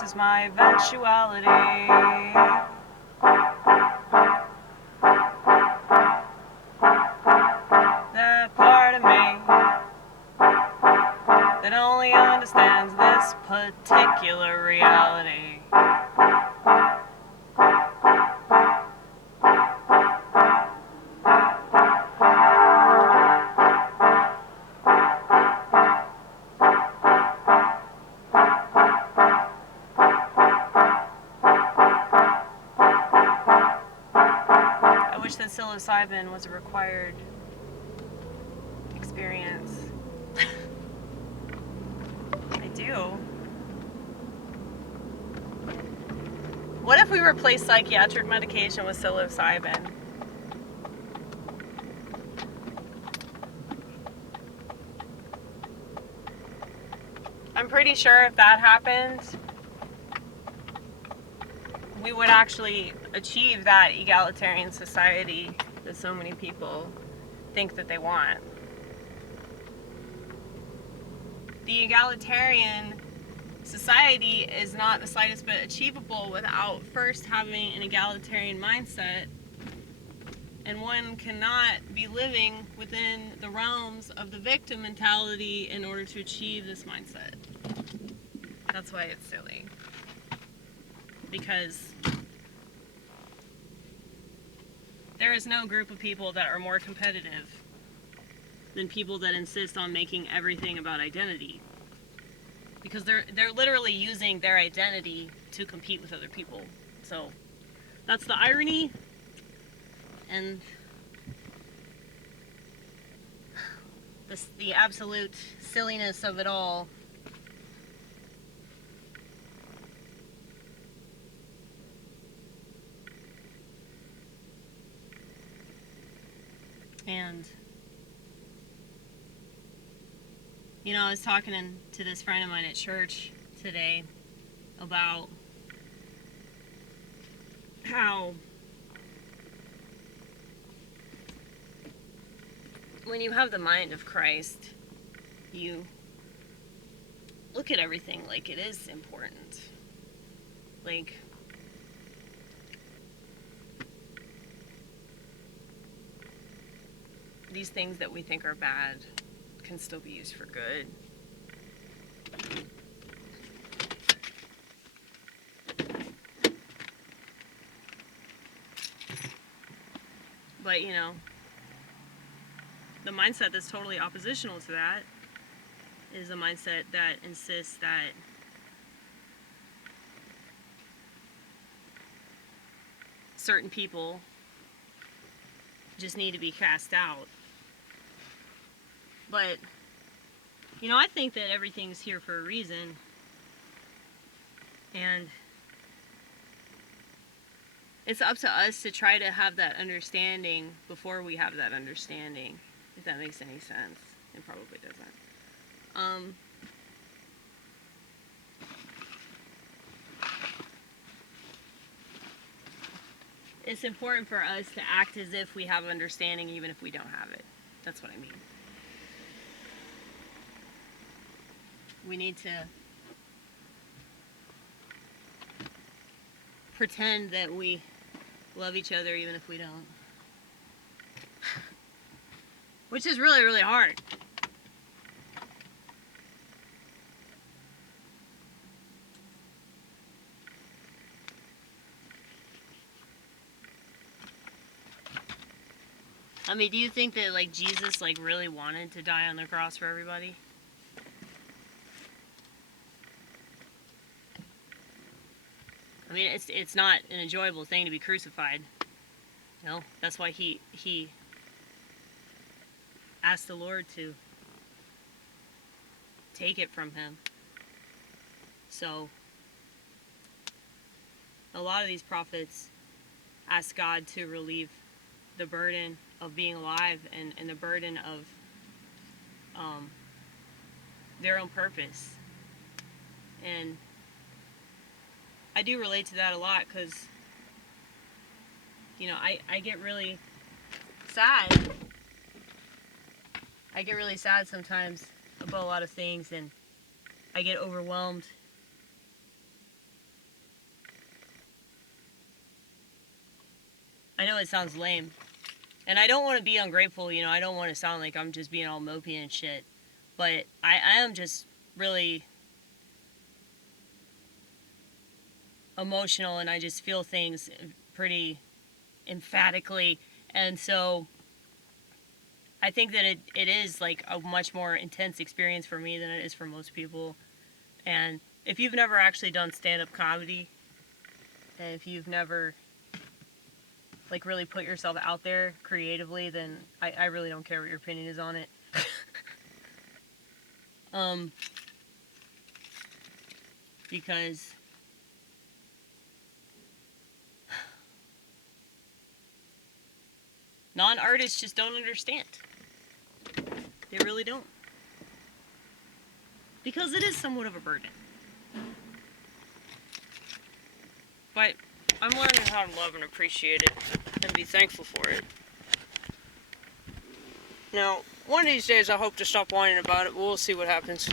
This is my eventuality. That part of me that only understands this particular reality. I wish that psilocybin was a required experience. I do. What if we replace psychiatric medication with psilocybin? I'm pretty sure if that happened, we would actually achieve that egalitarian society that so many people think that they want. The egalitarian society is not the slightest bit achievable without first having an egalitarian mindset, and one cannot be living within the realms of the victim mentality in order to achieve this mindset. That's why it's silly. Because there is no group of people that are more competitive than people that insist on making everything about identity. Because they're literally using their identity to compete with other people. So that's the irony and the absolute silliness of it all. And you know, I was talking to this friend of mine at church today about how when you have the mind of Christ, you look at everything like it is important. Like, these things that we think are bad can still be used for good. But, you know, the mindset that's totally oppositional to that is a mindset that insists that certain people just need to be cast out. But, you know, I think that everything's here for a reason. And it's up to us to try to have that understanding before we have that understanding. If that makes any sense. It probably doesn't. It's important for us to act as if we have understanding even if we don't have it. That's what I mean. We need to pretend that we love each other even if we don't. Which is really, really hard. I mean, do you think that, like, Jesus, like, really wanted to die on the cross for everybody? I mean, it's not an enjoyable thing to be crucified. You know, that's why he asked the Lord to take it from him. So, a lot of these prophets ask God to relieve the burden of being alive and the burden of their own purpose. And I do relate to that a lot because, you know, I get really sad. I get really sad sometimes about a lot of things, and I get overwhelmed I know it sounds lame. And I don't want to be ungrateful, you know, I don't want to sound like I'm just being all mopey and shit. But I am just really emotional, and I just feel things pretty emphatically. And so I think that it is like a much more intense experience for me than it is for most people. And if you've never actually done stand-up comedy, and if you've never like really put yourself out there creatively, then I really don't care what your opinion is on it. Because non-artists just don't understand. They really don't. Because it is somewhat of a burden. But I'm learning how to love and appreciate it and be thankful for it. Now, one of these days I hope to stop whining about it, but we'll see what happens.